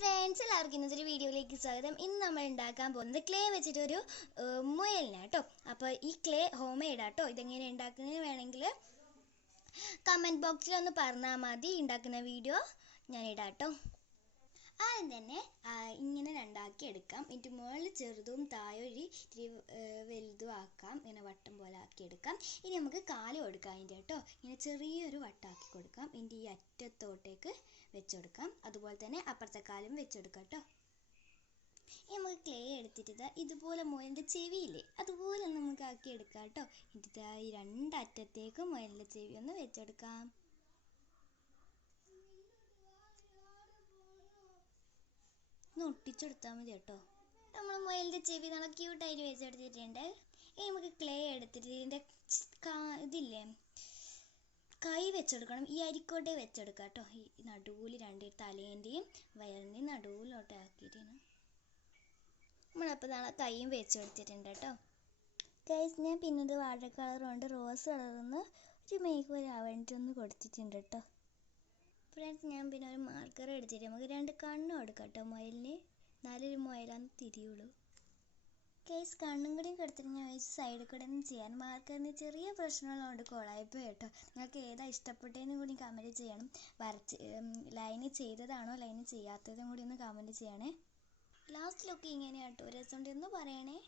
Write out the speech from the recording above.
Friends, എല്ലാവർക്കും ഇന്നത്തെ വീഡിയോയിലേക്ക് സ്വാഗതം. ഇന്ന് നമ്മൾ ഉണ്ടാക്കാൻ പോകുന്നത് ക്ലേ വെച്ചിട്ടൊരു മുയലിനാണ് കേട്ടോ. അപ്പോൾ ഈ ക്ലേ ഹോം മെയ്ഡാട്ടോ. ഇതെങ്ങനെ ഉണ്ടാക്കുന്നത് വേണമെങ്കിൽ കമൻറ്റ് ബോക്സിൽ ഒന്ന് പറഞ്ഞാൽ മതി. ഉണ്ടാക്കുന്ന വീഡിയോ ഞാൻ ഇടാം കേട്ടോ. ആദ്യം തന്നെ ഇങ്ങനെ രണ്ടാക്കി എടുക്കാം. ഇതിൻ്റെ മുകളിൽ ചെറുതും താഴെ ഇത്തിരി വലുതും ആക്കാം. ഇങ്ങനെ വട്ടം പോലെ ആക്കി എടുക്കാം. ഇനി നമുക്ക് കാല് കൊടുക്കാം അതിൻ്റെ കേട്ടോ. ഇങ്ങനെ ചെറിയൊരു വട്ടാക്കി കൊടുക്കാം. ഇതിൻ്റെ ഈ അറ്റത്തോട്ടേക്ക് വെച്ചുകൊടുക്കാം. അതുപോലെ തന്നെ അപ്പുറത്തെ കാലും വെച്ചുകൊടുക്കാം കേട്ടോ. ഇനി നമുക്ക് ക്ലേ എടുത്തിട്ട് ഇതുപോലെ മുയലിൻ്റെ ചെവിയില്ലേ, അതുപോലെ നമുക്ക് ആക്കി എടുക്കാം കേട്ടോ. എന്നിട്ട് ഈ രണ്ടറ്റത്തേക്കും മുയലിൻ്റെ ചെവി ഒന്ന് വെച്ചെടുക്കാം. ഒട്ടിച്ചെടുത്താൽ മതി കേട്ടോ. നമ്മൾ മുയലിൻ്റെ ചെവി നല്ല ക്യൂട്ടായിട്ട് വെച്ചെടുത്തിട്ടുണ്ട്. ഇനി നമുക്ക് ക്ലേ എടുത്തിട്ട് ഇതിൻ്റെ ഇതില്ലേ, കൈ വെച്ചെടുക്കണം. ഈ അരിക്കോട്ടെ വെച്ചെടുക്കാം കേട്ടോ. ഈ നടുവിൽ രണ്ട് തലേൻ്റെയും വയറിൻ്റെയും നടുവിലോട്ട് ആക്കിയിട്ടാണ് നമ്മളപ്പോൾ നാളെ കൈയും വെച്ചെടുത്തിട്ടുണ്ട് കേട്ടോ. ഗൈസ്, ഞാൻ പിന്നെ ഇത് വാട്ടർ കളർ കൊണ്ട് റോസ് കളറിന്ന് ഒരു മേക്ക് പോലെ ആവേണ്ടിട്ടൊന്ന് കൊടുത്തിട്ടുണ്ട് കേട്ടോ. ഫ്രണ്ട്സ്, ഞാൻ പിന്നെ ഒരു മാർക്കർ എടുത്തിട്ട് നമുക്ക് രണ്ട് കണ്ണും എടുക്കാം കേട്ടോ മുയലിന്. നല്ലൊരു മുയലാന്ന് തിരിയുള്ളൂ. കേസ് കണ്ണും കൂടിയും കൊടുത്തിട്ട് ഞാൻ വെച്ച് സൈഡിൽ കൂടെ ഒന്നും ചെയ്യാൻ മാർക്കറിന് ചെറിയ പ്രശ്നമുള്ളതുകൊണ്ട് കൊളായിപ്പോയി കേട്ടോ. നിങ്ങൾക്ക് ഏതാ ഇഷ്ടപ്പെട്ടതിനും കൂടി കമൻറ്റ് ചെയ്യണം. ലൈന് ചെയ്തതാണോ ലൈന് ചെയ്യാത്തതും കൂടി ഒന്ന് കമൻറ്റ് ചെയ്യണേ. Last look ഇങ്ങനെയാട്ടോ. രസമുണ്ടെന്ന് പറയണേ.